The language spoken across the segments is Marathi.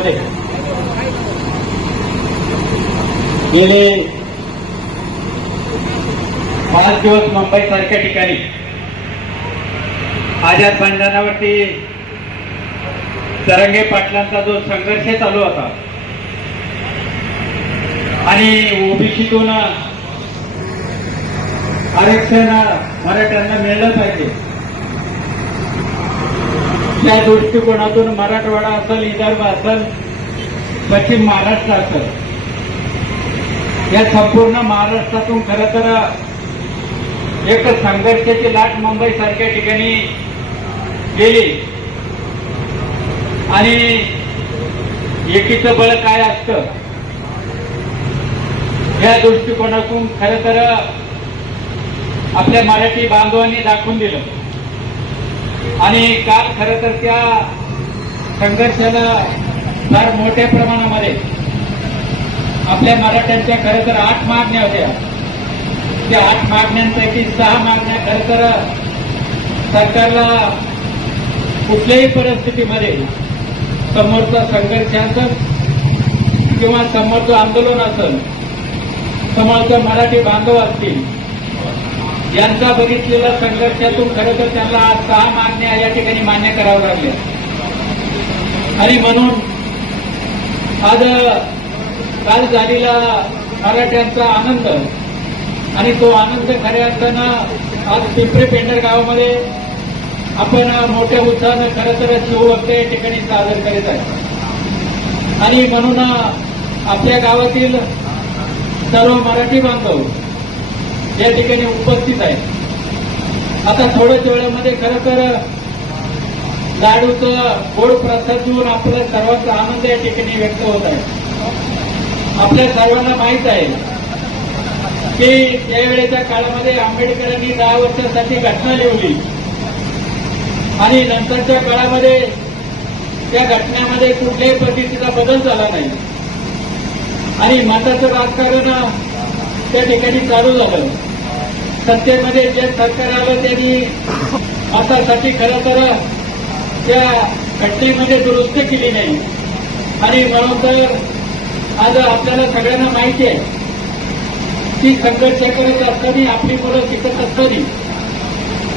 भागामध्ये गेले पाच दिवस मुंबई सारख्या ठिकाणी. आझाद मैदानावरती तरंगे पाटलांचा जो संघर्ष चालू होता. आणि ओबीसीतून आरक्षण मराठ्यांना मिळलं पाहिजे. त्या दृष्टिकोनातून मराठवाडा असेल विदर्भ असेल पश्चिम महाराष्ट्र असेल या संपूर्ण महाराष्ट्रातून खर तर एक संघर्षाची लाट मुंबई सारख्या ठिकाणी गेली. आणि एकीचं बळ काय असतं? या दृष्टिकोनातून खर तर आपल्या मराठी बांधवांनी दाखवून दिलं. आणि काल खरं तर त्या संघर्षाला फार मोठ्या प्रमाणामध्ये आपल्या मराठ्यांच्या खरं तर आठ मागण्या होत्या. त्या आठ मागण्यांपैकी सहा मागण्या खरं तर सरकारला कुठल्याही परिस्थितीमध्ये समोरचा संघर्ष असेल किंवा समोरचं आंदोलन असेल समोरचं मराठी बांधव असतील यांचा बघितलेला संघर्षातून खरं तर त्यांना आज सहा मागण्या या ठिकाणी मान्य कराव्या लागल्या आणि म्हणून आज काल झालेला मराठ्यांचा आनंद आणि तो आनंद खऱ्या अर्थानं आज पिंपरी पेंढर गावामध्ये आपण मोठ्या उत्साहानं खरं तर शिवभक्त या ठिकाणी सादर करीत आहे. आणि म्हणून आपल्या गावातील सर्व मराठी बांधव या ठिकाणी उपस्थित आहे. आता थोड्याच वेळामध्ये खरं तर लाडूचं गोड प्रसाद देऊन आपल्या सर्वांचा आनंद या ठिकाणी व्यक्त होत आहे. आपल्या सर्वांना माहीत आहे की त्यावेळेच्या काळामध्ये आंबेडकरांनी दहा वर्षासाठी घटना लिहिली. आणि नंतरच्या काळामध्ये त्या घटनेमध्ये कुठल्याही पद्धतीचा बदल झाला नाही. आणि मताचं राजकारण त्या ठिकाणी चालू झालं. सत्तेमध्ये जे सरकार आलं त्यांनी आतासाठी खरं तर त्या घटनेमध्ये दुरुस्ती केली नाही. आणि म्हणून तर आज आपल्याला सगळ्यांना माहिती आहे ती संघर्ष करत असताना आपली मुलं शिकत असताना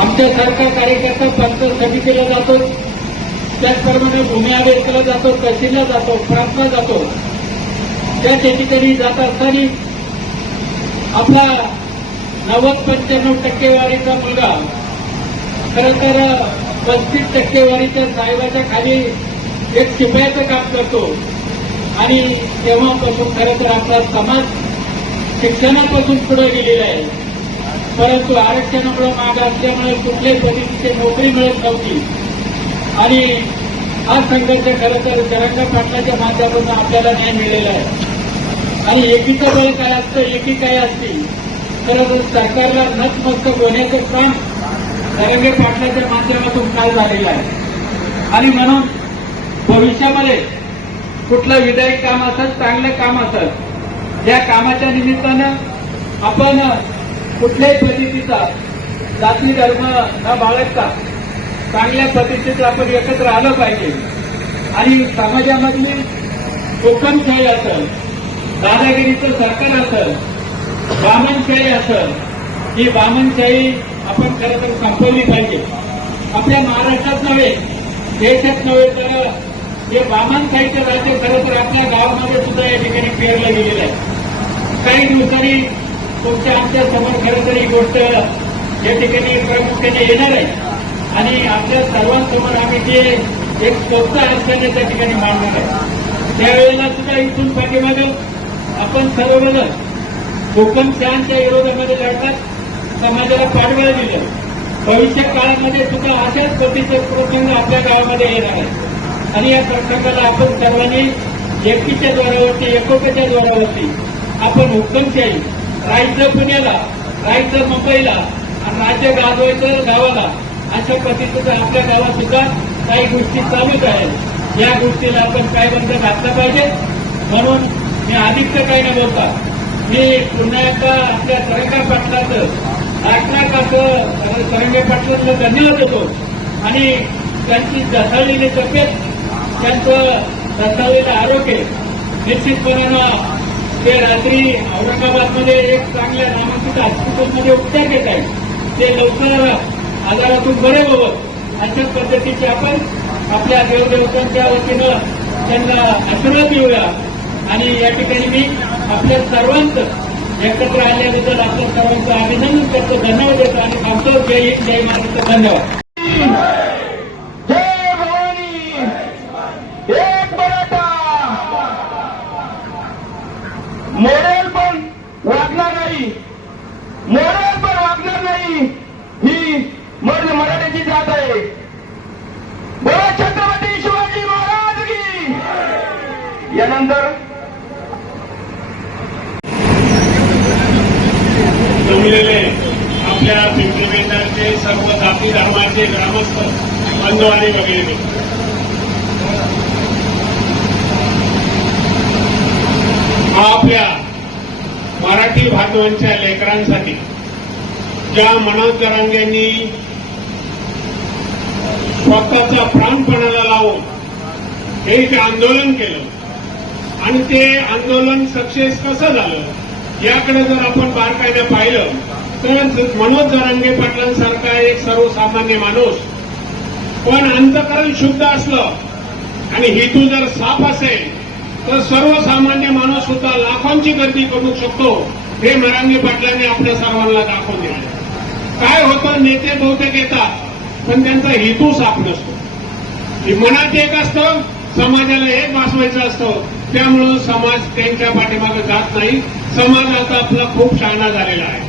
आमच्यासारखा कार्यकर्ता पंचायत समितीला जातो त्याचप्रमाणे भूमी आदेश केला जातो तहसीलला जातो प्रांतला जातो. त्या ठिकाणी जात असताना आपला नव्वद पंच्याण्णव टक्केवारीचा मुलगा. खर तर पस्तीस टक्केवारीच्या साहेबाच्या खाली एक शिपायाचं काम करतो. आणि तेव्हापासून खरं तर आपला समाज शिक्षणापासून पुढे गेलेला आहे. परंतु आरक्षणामुळे माग असल्यामुळे कुठल्याही पद्धतीची नोकरी मिळत नव्हती. आणि हा संघर्ष खरं तर जरंगा पाटलाच्या माध्यमातून आपल्याला न्याय मिळालेला आहे. आणि एकीचं बळ काय असतं? एकी काय असते? खरं तर सरकारला नतमस्तक होण्याचं काम जरंगे पाटलाच्या माध्यमातून काय झालेलं आहे. आणि म्हणून भविष्यामध्ये कुठलं विधायक काम असेल चांगलं काम असेल या कामाच्या निमित्तानं आपण कुठल्याही पद्धतीचा जाती धर्म न बाळगता चांगल्या पद्धतीचं आपण एकत्र आलं पाहिजे. आणि समाजामधली हुकमशाही असेल दादागिरीचं सरकार असेल वामनशाही असं ही वामनशाही आपण खरं तर संपवली पाहिजे. आपल्या महाराष्ट्रात नव्हे देशात नव्हे तर हे वामनशाहीचं राज्य खरं तर आपल्या गावामध्ये सुद्धा या ठिकाणी पेरलं गेलेलं आहे. काही दिवसांनी तुमच्या आमच्यासमोर खरं तर ही गोष्ट या ठिकाणी प्रामुख्याने येणार आहे. आणि आपल्या सर्वांसमोर आम्ही जे एक स्वस्त असल्याने त्या ठिकाणी मांडणार आहे. त्यावेळेला सुद्धा इथून पाठीमागं आपण सर्वजण हुकमशहाच्या विरोधामध्ये लढतात समाजाला पाठबळ दिलं. भविष्य काळामध्ये सुद्धा अशाच पद्धतीचे प्रसंग आपल्या गावामध्ये येणार आहे. आणि या प्रसंगाला आपण सर्वांनी एकटीच्या द्वारावरती एकोप्याच्या द्वारावरती आपण हुकमशाही राहायचं पुण्याला राहायचं मुंबईला आणि राज्य गाजवायचं गावाला अशा पद्धतीचं आपल्या गावात सुद्धा काही गोष्टी चालूच आहेत. या गोष्टीला आपण काय बंद घातलं पाहिजे? म्हणून मी अधिकचं काही न बोलता. मी पुन्हा एकदा आपल्या तरंगा पाटलाचं नाटनाकाचं तरंगे पाटलांना धन्यवाद देतो. आणि त्यांची दसावलेली तब्येत त्यांचं दसावलेलं आरोग्य निश्चितपणानं ते रात्री औरंगाबादमध्ये एक चांगल्या नामांकित हॉस्पिटलमध्ये उपचार घेत आहेत. ते लवकर आजारातून बरे व्हावं अशा पद्धतीचे आपण आपल्या देवदेवतांच्या वतीनं त्यांना आशीर्वाद देऊया. आणि या ठिकाणी मी आपल्या सर्वांचं एकत्र आल्याबद्दल आपल्या सर्वांचं अभिनंदन करतो. धन्यवाद देतो आणि थांबतो जय हिंद जय महाराष्ट्र. धन्यवाद. जय मोरेल पण वागणार नाही. मोरेल पण वागणार नाही. ही मर्द मराठीची जात आहे. बोला छत्रपती शिवाजी महाराज की. यानंतर आपल्या सर्व जाती धर्माचे ग्रामस्थ बंधू आणि वगैरे आपल्या मराठी बांधवांच्या लेकरांसाठी ज्या मनोज जरांगेंनी स्वतःचा प्राणपणाला लावून हे एक आंदोलन केलं आणि ते आंदोलन सक्सेस कसं झालं याकडे जर आपण बारकाईने पाहिलं तर मनोज जरांगे पाटलांसारखा एक सर्वसामान्य माणूस. पण अंतकरण शुद्ध असलं आणि हेतू जर साफ असेल तर सर्वसामान्य माणूस सुद्धा लाखोंची गर्दी करू शकतो हे मरांगे पाटलांनी आपल्या सर्वांना दाखवून दिलं काय होतं नेते बहुतेक येतात पण त्यांचा हेतू साफ नसतो. हे मनात एक असतं समाजाला एक वाचवायचं असतं त्यामुळं समाज त्यांच्या पाठीमागे जात नाही. समाज आता आपला खूप शहाणा झालेला आहे.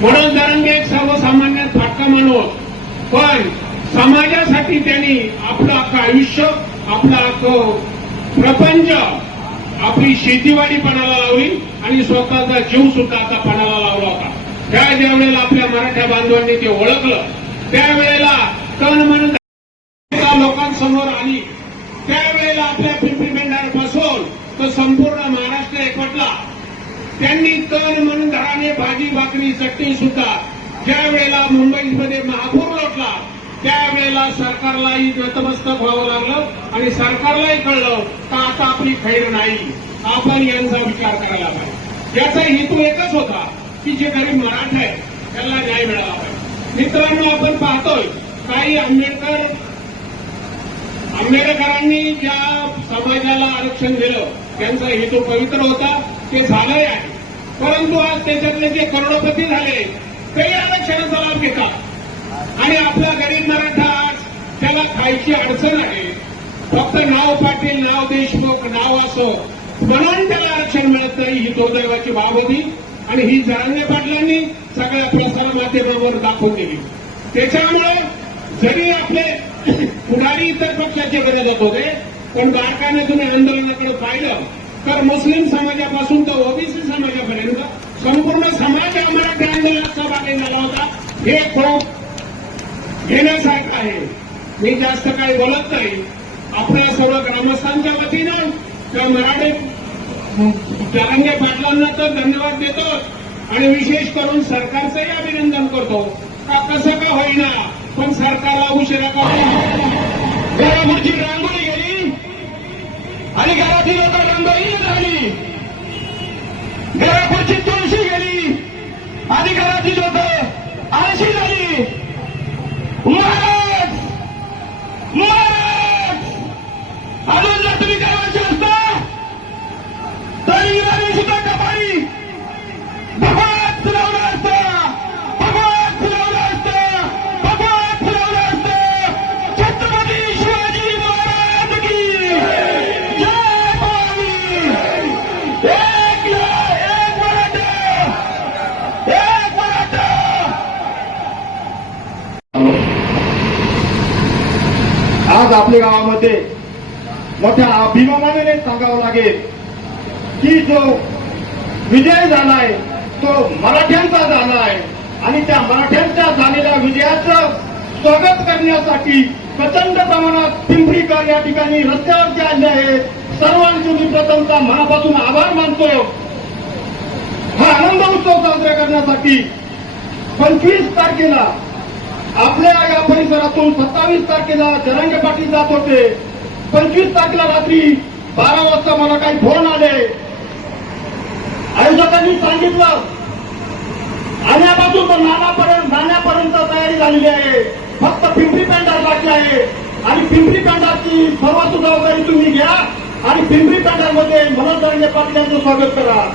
म्हणून दरंगे एक सर्वसामान्य फाटका माणूस पण समाजासाठी त्यांनी आपलं अख्खं आयुष्य आपला अख्खं प्रपंच आपली शेतीवाडी पणाला लावली आणि स्वतःचा जीव सुद्धा आता पणाला लावला होता. त्या ज्या वेळेला आपल्या मराठा बांधवांनी ते ओळखलं त्यावेळेला कण म्हणून लोकांसमोर आली. त्यावेळेला आपल्या पिंपरी पेंढारपासून तर संपूर्ण त्यांनी तन मन धराने भाजी भाकरी चटणी सुद्धा ज्या वेळेला मुंबईमध्ये महापूर लोटला त्यावेळेला सरकारलाही नतमस्तक व्हावं लागलं आणि सरकारलाही कळलं का आता आपली खैर नाही. आपण यांचा विचार करायला पाहिजे. याचा हेतू एकच होता की जे गरीब मराठा आहे त्यांना न्याय मिळाला पाहिजे. मित्रांनो आपण पाहतोय काही आंबेडकर आंबेडकरांनी ज्या समाजाला आरक्षण दिलं त्यांचा हेतू पवित्र होता. ते झालंय. आहे परंतु आज त्याच्यातले जे करोडपती झाले ते आरक्षणाचा लाभ घेतात. आणि आपला गरीब मराठा आज त्याला खायची अडचण आहे. फक्त नाव पाटील नाव देशमुख नाव असो म्हणून त्याला आरक्षण मिळत नाही ही दुर्दैवाची बाब होती. आणि ही जरांगे पाटलांनी सगळ्या प्रसार माध्यमावर दाखवून दिली. त्याच्यामुळे जरी आपले पुढारी इतर पक्षाचे गरज जात होते पण बारकाने तुम्ही आंदोलनाकडे पाहिलं तर मुस्लिम समाजापासून तर ओबीसी समाजापर्यंत संपूर्ण समाज आम्हाला मराठी आंदोलनात सहभागी झाला होता. हे खूप घेण्यासारखं आहे. मी जास्त काही बोलत नाही. आपल्या सर्व ग्रामस्थांच्या वतीनं त्या मराठे जरांगे पाटलांना तर धन्यवाद देतो आणि विशेष करून सरकारचंही अभिनंदन करतो. का कसं का होईना पण सरकारला उशिरा का घरापुढची रांगोळी गेली आणि घरातील लोक रंगहीन झाली घरापुढची तुळशी गेली. आणि घरातील लोक आळशी झाली. आज आपल्या गावामध्ये मोठ्या अभिमानाने सांगावं लागेल की जो विजय झालाय तो मराठ्यांचा झालाय आणि त्या मराठ्यांच्या झालेल्या विजयाचं स्वागत करण्यासाठी प्रचंड प्रमाणात पिंपरीकर या ठिकाणी रस्त्यावरती आले आहेत सर्वांचे मी प्रथमचा मनापासून आभार मानतो हा आनंद उत्सव साजरा करण्यासाठी पंचवीस तारखेला आपल्या या परिसरातून सत्तावीस तारखेला जरांगे पाटील जात होते. पंचवीस तारखेला रात्री बारा वाजता मला काही फोन आले. आयोजकांनी सांगितलं आल्यापासून तर नाण्यापर्यंत नाण्यापर्यंत तयारी झालेली आहे. फक्त पिंपरी पेंडार बाकी आहे. आणि पिंपरी पेंडारची सर्वात जबाबदारी तुम्ही घ्या आणि पिंपरी पेंडारमध्ये मनोज दरंगे पाटील यांचं स्वागत करा.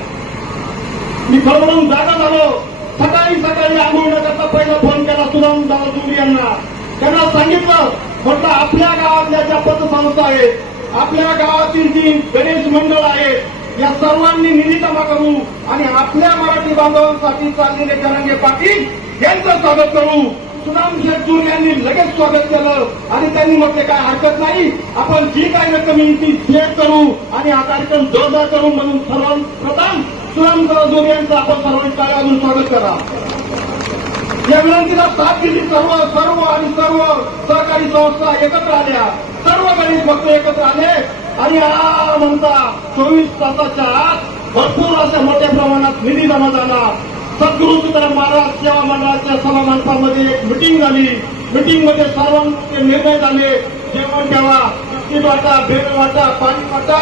मी खळबळून जागा झालो. सकाळी सकाळी आंघोळ न करता पहिला फोन केला सुदाम दादा चौधरी यांना. त्यांना सांगितलं म्हटलं आपल्या गावातल्या ज्या पतसंस्था आहेत आपल्या गावातील जी गणेश मंडळ आहेत या सर्वांनी निधी जमा करू आणि आपल्या मराठी बांधवांसाठी चाललेले जरांगे पाटील यांचं स्वागत करू. सुदाम शेठूर यांनी लगेच स्वागत केलं आणि त्यांनी म्हटले काय हरकत नाही आपण जी काय रक्कम येईल ती सेट करू आणि हा कार्यक्रम जोरदार करू म्हणून सर्वांप्रथम सुदाम जोर यांचं आपण सर्वांनी काय अजून स्वागत करा. या विनंतीला साथ दिली सर्व सर्व आणि सर्व सहकारी संस्था एकत्र आल्या. सर्व गणेश भक्त एकत्र आले. आणि आ म्हणता चोवीस तासाच्या आत भरपूर अशा मोठ्या प्रमाणात निधी जमा झाला. सद्गुरू तुकाराम महाराज सेवा मंडळाच्या सभा मंडपामध्ये एक मिटिंग झाली. मिटिंगमध्ये सर्वांचे निर्णय झाले. जेवण ठेवा. बिस्किट वाटा भेट वाटा पाणी वाटा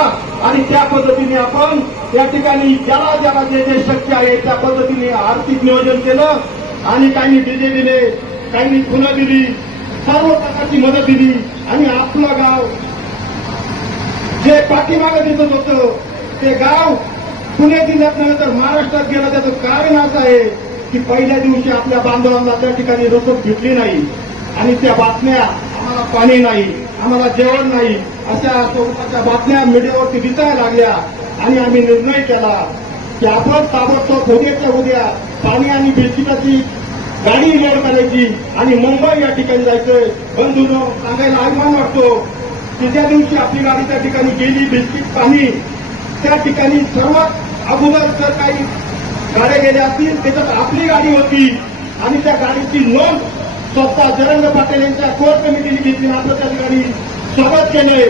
आणि त्या पद्धतीने आपण या ठिकाणी ज्याला ज्याला जे जे शक्य आहे त्या पद्धतीने आर्थिक नियोजन केलं आणि काही डीजे दिले काही फुलं दिली सर्व प्रकारची मदत दिली आणि आपलं गाव जे पाठीमागे दिसत होतं ते गाव पुणे जिल्ह्यात नव्हे तर महाराष्ट्रात गेलं त्याचं कारण असं आहे की पहिल्या दिवशी आपल्या बांधवांना त्या ठिकाणी रसद भेटली नाही. आणि त्या बातम्या आम्हाला पाणी नाही आम्हाला जेवण नाही अशा स्वरूपाच्या बातम्या मीडियावरती दिसायला लागल्या आणि आम्ही निर्णय केला की आपण ताबडतोब उद्याच्या उद्या पाणी आणि बिस्किटाची गाडी लोड करायची आणि मुंबई या ठिकाणी जायचंय. बंधून सांगायला अभिमान वाटतो तिच्या दिवशी आपली गाडी त्या ठिकाणी गेली बिस्किट पाणी त्या ठिकाणी सर्वात अगोदर जर काही गाड्या गेल्या असतील त्याच्यात आपली गाडी होती आणि त्या गाडीची नोंद स्वतः जरंग पाटील यांच्या कोर कमिटीने घेतली आणि त्या ठिकाणी स्वागत केले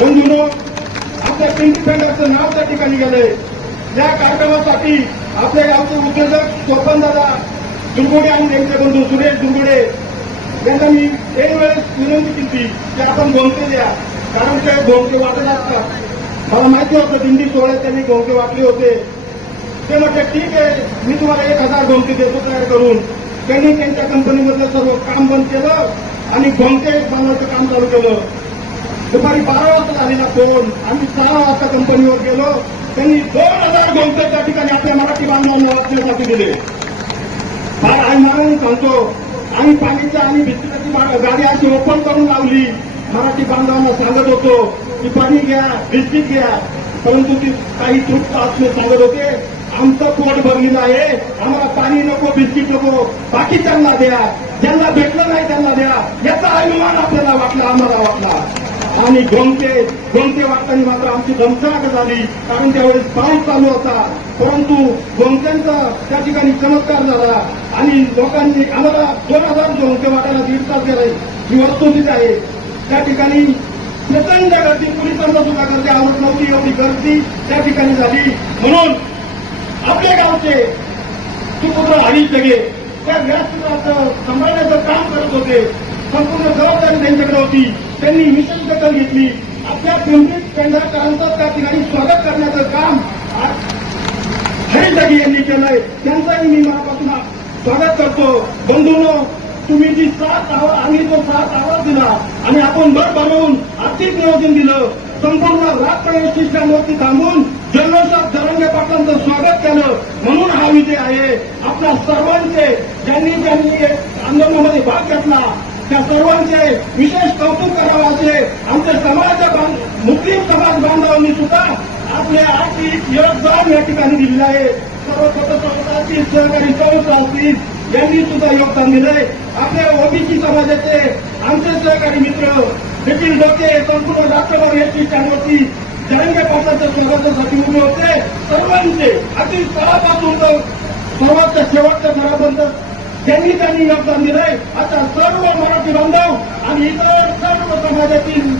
बंधून आपल्या पिंकी पेंडरचं नाव त्या ठिकाणी गेलंय. त्या कार्यक्रमासाठी आपल्या गावचे उद्योजक दादा दुर्गुडे आणि त्यांचे बंधू सुरेश दुर्गुडे यांना मी एक वेळेस विनंती केली की आपण गोंके द्या. कारण ते गोंके वाटत असतात. मला माहिती होतं दिंडी सोहळ्यात त्यांनी गोंके वाटले होते. ते म्हटले ठीक आहे मी तुम्हाला एक हजार गोंके देतो तयार करून. त्यांनी त्यांच्या कंपनीमधलं सर्व काम बंद केलं आणि गोंके बनवायचं काम चालू केलं. दुपारी बारा वाजता झालेला फोन आम्ही सहा वाजता कंपनीवर गेलो. त्यांनी दोन हजार गोंके त्या ठिकाणी आपल्या मराठी बांधवांना वाचण्यासाठी दिले. फार अभिमानाने सांगतो आम्ही पाण्याची आणि बिस्किटाची गाडी अशी ओपन करून लावली. मराठी बांधवांना सांगत होतो की पाणी घ्या बिस्किट घ्या. परंतु ती काही तृप्त असले सांगत होते? आमचं पोट भरलेलं आहे. आम्हाला पाणी नको बिस्किट नको. बाकी त्यांना द्या. ज्यांना भेटलं नाही त्यांना द्या. याचा अभिमान आपल्याला वाटला आम्हाला वाटला. आणि गोमते गोमते वाटताना मात्र आमची दमछाक झाली. कारण त्यावेळेस पाऊस चालू होता. परंतु गोमत्यांचा त्या ठिकाणी चमत्कार झाला. आणि लोकांनी आम्हाला दोन हजार गोमते वाटायला दीड तास गेले. ही वस्तुस्थिती आहे. त्या ठिकाणी प्रचंड गर्दी. पोलिसांना सुद्धा गर्दी आवडत नव्हती. एवढी गर्दी त्या ठिकाणी झाली. म्हणून आपल्या गावचे सुपुत्र हरीश जगे त्या व्यासपीठाचं सांभाळण्याचं काम करत होते. संपूर्ण जबाबदारी त्यांच्याकडे होती. त्यांनी मिशन दखल घेतली. आपल्या पिंपरी पेंढारकरांचं त्या ठिकाणी स्वागत करण्याचं काम आज हरीश जगे यांनी केलंय. त्यांचाही मी मनापासून स्वागत करतो. बंधूनो तुम्ही जी सात आवाज आम्ही जो सात आवाज दिला आणि आपण घर बनवून आर्थिक नियोजन दिलं संपूर्ण रात्र शिष्टांवरती थांबून जल्लोषात जरंगे पाटलांचं स्वागत केलं. म्हणून हा विजय आहे. आपल्या सर्वांचे ज्यांनी ज्यांनी आंदोलनामध्ये भाग घेतला त्या सर्वांचे विशेष कौतुक करावं असे आमच्या समाजाच्या मुस्लिम समाज बांधवांनी सुद्धा आपले आर्थिक योगदान या ठिकाणी दिलेलं आहे. सर्व स्वतंत्र असतील सहकारी संस्था असतील यांनी सुद्धा योगदान दिलंय. आपल्या ओबीसी समाजाचे आमचे सहकारी मित्र नितीन डोके संपूर्ण राष्ट्रभर एसटी चॅनलची जरंगे पाटलाच्या स्वागतासाठी प्रतिनिधी होते. सर्वांचे अगदी तळापासून तर सर्वांच्या शेवटच्या घरापर्यंत त्यांनी त्यांनी योगदान दिलंय. आता सर्व मराठी बांधव आणि इतर सर्व समाजातील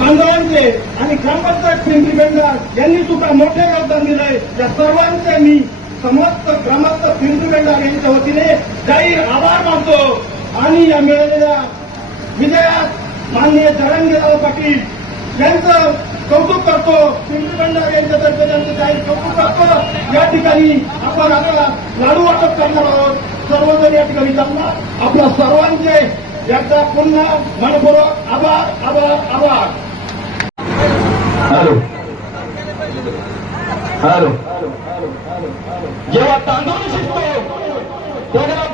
बांधवांचे आणि ग्रामपंचायत पिंपरी बेंडार यांनी सुद्धा मोठे योगदान दिलंय. या सर्वांचे मी समस्त ग्रामस्थ पिंपरी बेंडार यांच्या वतीने जाहीर आभार मानतो. आणि या मिळालेल्या विजयात माननीय जरंगीराव पाटील यांचं कौतुक करतो. पिंपरी बंडार यांच्यातर्फे त्यांचं जाहीर कौतुक करतो. या ठिकाणी आपण आता लाडू वाटप करणार आहोत. सर्वजण या ठिकाणी जमणार आपल्या सर्वांचे याचा पुन्हा मनपूर्वक आभार आभार आभार. हॅलो. हॅलो. जेव्हा तांदूळ शिजतो तेव्हा